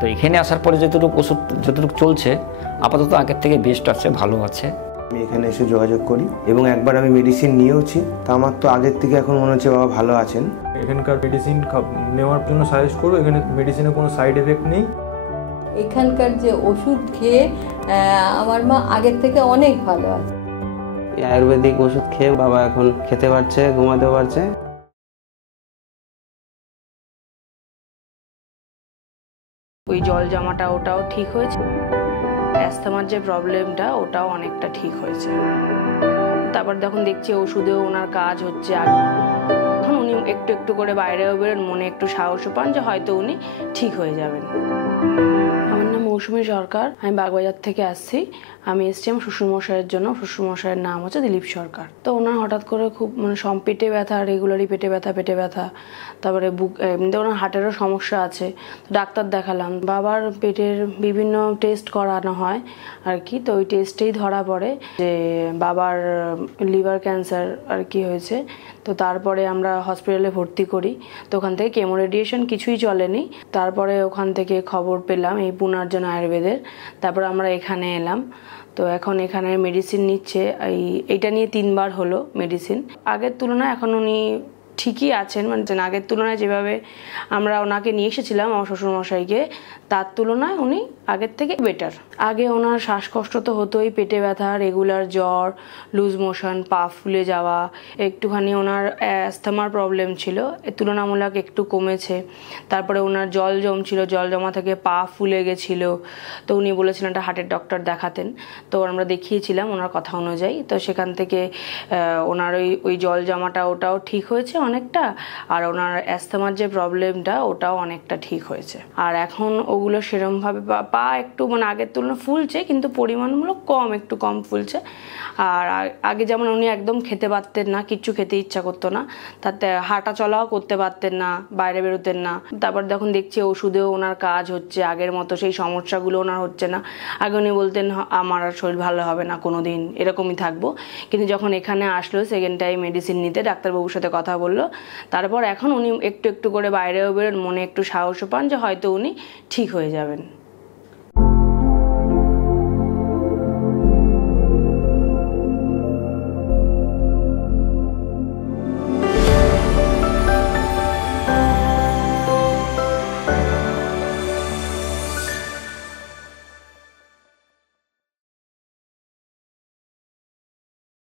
তো এখানে আসার পরে যতটুকু ওষুধ যতটুকু চলছে আপাতত আগের থেকে বেস্ট আছে, ভালো আছে। আমি এখানে এসে যোগাযোগ করি এবং একবার আমি মেডিসিন নিয়েওছি, তা আমার তো আগের থেকে এখন মনে হচ্ছে বাবা ভালো আছেন। এখানকার মেডিসিন নেওয়ার জন্য সাজেস্ট করবো। এখানে মেডিসিনের কোনো সাইড এফেক্ট নেই। এখানকার যে ওষুধ খেয়ে আমার মা আগের থেকে অনেক ভালো আছে। এই আয়ুর্বেদিক ওষুধ খেয়ে বাবা এখন খেতে পারছে, ঘুমাতেও পারছে। ওই জল জমাটা ওটাও ঠিক হয়েছে, অ্যাস্থমার যে প্রবলেমটা ওটাও অনেকটা ঠিক হয়েছে। তারপর যখন দেখছি ওষুধেও ওনার কাজ হচ্ছে, এখন উনি একটু একটু করে বাইরেও বেরোন, মনে একটু সাহসও পান যে হয়তো উনি ঠিক হয়ে যাবেন। আমার নাম মৌসুমী সরকার, আমি বাগবাজার থেকে আসছি। আমি এসছি আমার শ্বশুরমশাইয়ের জন্য। শ্বশুরমশাইয়ের নাম হচ্ছে দিলীপ সরকার। তো ওনার হঠাৎ করে খুব পেটে ব্যথা, রেগুলারই পেটে ব্যথা, তারপরে বুক, এমনিতে ওনার হার্টেরও সমস্যা আছে। ডাক্তার দেখালাম, বাবার পেটের বিভিন্ন টেস্ট করানো হয় আর কি। তো ওই টেস্টেই ধরা পড়ে যে বাবার লিভার ক্যান্সার আর কি হয়েছে। তো তারপরে আমরা হসপিটালে ভর্তি করি। তো ওখান থেকে কেমো রেডিয়েশন কিছুই চলেনি। তারপরে ওখান থেকে খবর পেলাম এই পুনর্জন আয়ুর্বেদের। তারপর আমরা এখানে এলাম। তো এখন এখানে মেডিসিন নিচ্ছে, এইটা নিয়ে 3 বার হলো মেডিসিন। আগের তুলনায় এখন উনি ঠিকই আছেন, মানে আগের তুলনায় যেভাবে আমরা ওনাকে নিয়ে এসেছিলাম আমার শ্বশুরমশাইকে, তার তুলনায় উনি আগের থেকে বেটার। আগে ওনার শ্বাসকষ্ট তো হতোই, পেটে ব্যথা, রেগুলার জ্বর, লুজ মোশন, পা ফুলে যাওয়া, একটুখানি ওনার অ্যাস্থমার প্রবলেম ছিল, তুলনামূলক একটু কমেছে। তারপরে ওনার জল জমছিল, জল জমা থেকে পা ফুলে গেছিল। তো উনি বলেছিলেন একটা হার্টের ডক্টর দেখাতেন। তো আমরা দেখিয়েছিলাম ওনার কথা অনুযায়ী। তো সেখান থেকে ওনার ওই জল জমাটা ওটাও ঠিক হয়েছে অনেকটা, আর ওনার অ্যাস্থমার যে প্রবলেমটা ওটাও অনেকটা ঠিক হয়েছে। আর এখন ওগুলো সেরমভাবে পা একটু আগের তুলনায় ফুলছে, কিন্তু পরিমাণমূলক একটু কম ফুলছে। আর আগে যেমন উনি একদম খেতে পারতেন না, কিচ্ছু খেতে ইচ্ছা করতো না, তাতে হাঁটা চলাও করতে পারতেন না, বাইরে বেরোতেন না। তারপর যখন দেখছি ওষুধেও ওনার কাজ হচ্ছে, আগের মতো সেই সমস্যাগুলো ওনার হচ্ছে না। আগে উনি বলতেন আমার আর শরীর ভালো হবে না কোনো দিন, এরকমই থাকবো। কিন্তু যখন এখানে আসলো সেকেন্ড টাইম মেডিসিন নিতে, ডাক্তারবাবুর সাথে কথা বললো, তারপর এখন উনি একটু একটু করে বাইরেও বেরোন, মনে একটু সাহসও পান যে হয়তো উনি ঠিক হয়ে যাবেন।